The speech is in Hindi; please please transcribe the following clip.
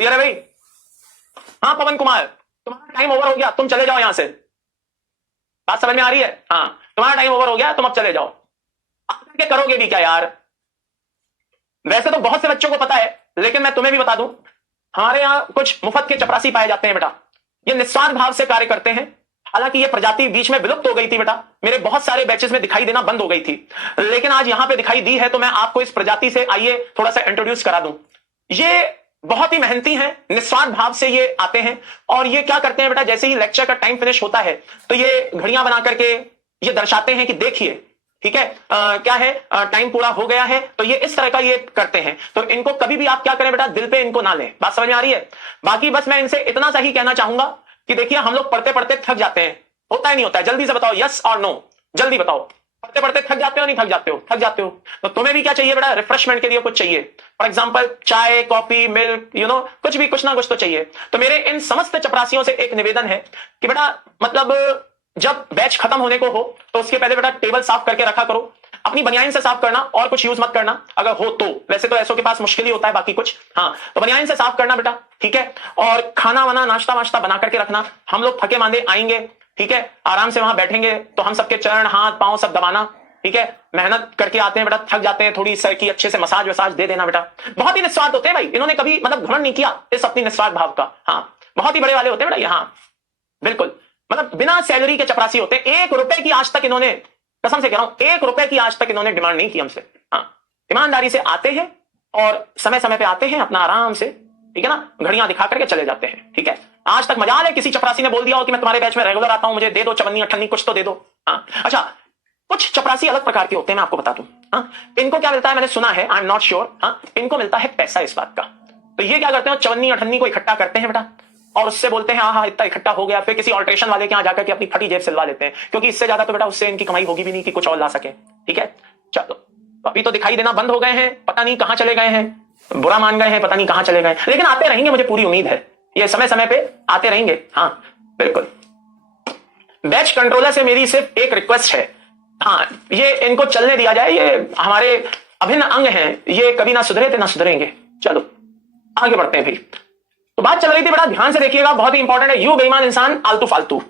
क्लियर है भाई? हाँ पवन कुमार, तुम्हारा टाइम ओवर हो गया, तुम चले जाओ यहां से। बात समझ में आ रही है? हाँ, तुम्हारा टाइम ओवर हो गया, तुम अब चले जाओ। आकर के करोगे भी क्या यार? वैसे तो बहुत से बच्चों को पता है, लेकिन मैं तुम्हें भी बता दूं, हमारे यहां कुछ मुफ्त के चपरासी पाए जाते हैं बेटा। ये निस्वार्थ भाव से कार्य करते हैं। हालांकि ये प्रजाति बीच में विलुप्त हो गई थी बेटा, मेरे बहुत सारे बैचेस में दिखाई देना बंद हो गई थी, लेकिन आज यहां पे दिखाई दी है, तो मैं आपको इस प्रजाति से आइए थोड़ा सा इंट्रोड्यूस करा दूं। ये बहुत ही मेहनती हैं, निस्वार्थ भाव से ये आते हैं, और ये क्या करते हैं बेटा, जैसे ही लेक्चर का टाइम फिनिश होता है तो ये घड़ियां बना करके ये दर्शाते हैं कि देखिए, ठीक है, क्या है, टाइम पूरा हो गया है। तो ये इस तरह का ये करते हैं। तो इनको कभी भी आप क्या करें बेटा, दिल पे इनको ना लें। बात समझ में आ रही है? बाकी बस मैं इनसे इतना सा ही कहना चाहूंगा कि देखिए, हम लोग पढ़ते पढ़ते थक जाते हैं, होता है नहीं होता है? जल्दी से बताओ, यस और नो, जल्दी बताओ। पढ़ते पढ़ते थक जाते हो नहीं थक जाते हो? थक जाते हो। तो तुम्हें भी क्या चाहिए बेटा, रिफ्रेशमेंट के लिए कुछ चाहिए। फॉर एग्जांपल चाय, कॉफी, मिल्क, कुछ भी, कुछ ना कुछ तो चाहिए। तो मेरे इन समस्त चपरासियों से एक निवेदन है कि बेटा, मतलब जब बैच खत्म होने को हो तो उसके पहले बेटा टेबल साफ करके रखा करो। अपनी बनियाइन से साफ करना, और कुछ यूज मत करना अगर हो तो। वैसे तो ऐसों के पास मुश्किल ही होता है, बाकी कुछ, हाँ, तो बनियाइन से साफ करना बेटा, ठीक है। और खाना वाना, नाश्ता वाश्ता बना करके रखना। हम लोग थके मांदे आएंगे, ठीक है, आराम से वहां बैठेंगे तो हम सबके चरण, हाथ, पांव सब दबाना, ठीक है। मेहनत करके आते हैं बेटा, थक जाते हैं, थोड़ी सर की अच्छे से मसाज वसाज दे देना बेटा। बहुत ही निस्वार्थ होते हैं भाई, इन्होंने कभी मतलब घमंड नहीं किया इस अपनी निस्वार्थ भाव का। हाँ, बहुत ही बड़े वाले होते हैं बेटा ये, हाँ बिल्कुल, मतलब बिना सैलरी के चपरासी होते हैं। 1 रुपए की आज तक इन्होंने, कसम से कह रहा हूं, 1 रुपए की आज तक इन्होंने डिमांड नहीं की हमसे। हाँ, ईमानदारी से आते हैं और समय समय पे आते हैं, अपना आराम से, ठीक है ना, घड़ियां दिखा करके चले जाते हैं, ठीक है। आज तक मजाल है किसी चपरासी ने बोल दिया हो कि मैं तुम्हारे बैच में रेगुलर आता हूं, मुझे दे दो चवन्नी अठन्नी, कुछ तो दे दो। हाँ, अच्छा, कुछ चपरासी अलग प्रकार के होते हैं, मैं आपको बता दूं। हाँ, इनको क्या मिलता है, मैंने सुना है, आई एम नॉट श्योर, हाँ, इनको मिलता है पैसा इस बात का। तो ये क्या करते हैं, चवन्नी अठन्नी को इकट्ठा करते हैं बेटा, और उससे बोलते हैं हाँ हाँ इतना इकट्ठा हो गया, फिर किसी ऑल्ट्रेशन वाले के यहाँ जाकर के अपनी फटी जेब सिलवा लेते हैं, क्योंकि इससे ज्यादा तो बेटा उससे इनकी कमाई होगी भी नहीं कि कुछ और ला सके, ठीक है। चलो, अभी तो दिखाई देना बंद हो गए हैं, पता नहीं कहां चले गए हैं, बुरा मान गए हैं, पता नहीं कहां चले गए, लेकिन आते रहेंगे, मुझे पूरी उम्मीद है, ये समय समय पे आते रहेंगे। हाँ बिल्कुल। बैच कंट्रोलर से मेरी सिर्फ एक रिक्वेस्ट है, हाँ, ये इनको चलने दिया जाए, ये हमारे अभिन्न अंग हैं, ये कभी ना सुधरे थे ना सुधरेंगे। चलो आगे बढ़ते हैं भाई। तो बात चल रही थी बेटा, ध्यान से देखिएगा, बहुत ही इंपॉर्टेंट है। यू बेईमान इंसान, आलतू फालतू।